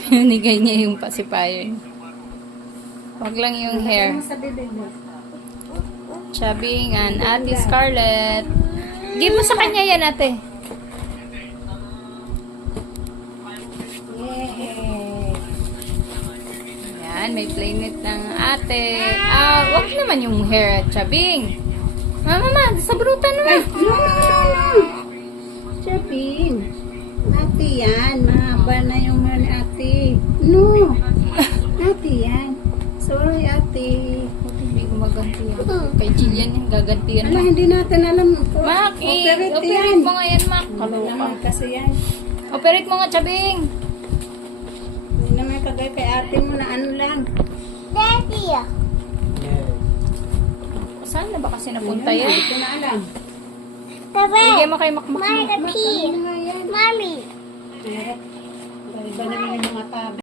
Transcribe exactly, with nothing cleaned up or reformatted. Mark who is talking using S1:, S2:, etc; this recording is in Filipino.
S1: Binigay niya yung pacifier. Wag lang yung hair.
S2: Sa bibig mo.
S1: Chabing and Ate Scarlett. Give mo sa kanya yan, ate.
S2: Yay!
S1: Yan, may playmate ng ate. Ah, wag naman yung hair, Chabing. Mama, mama, sabrutan mo.
S2: Ay, no, no, no, no. Chapin. Ate yan. Mahaba na yung hair ni ate. No. Ate yan. Sorry, ate.
S1: Buti hindi ko maganti yan. Kay Jillian yung gagantihan
S2: Ala,
S1: mo.
S2: hindi natin alam.
S1: Mac, eh,
S2: Operate
S1: operate
S2: yan.
S1: mo nga yan, Mac.
S2: Ano
S1: Kaloka.
S2: naman kasi yan.
S1: Operate mo nga, Chabing.
S2: Hindi naman kagaya kay ate mo na ano lang.
S3: Daddy.
S1: Saan na ba kasi napunta
S2: Ayun,
S1: yan?
S2: Hindi ko na alam.
S1: Bigay mo kay Mac Mac.
S3: Mommy.
S2: Ano nga yan?
S3: Mommy.
S2: Iba naman yung mga tabi.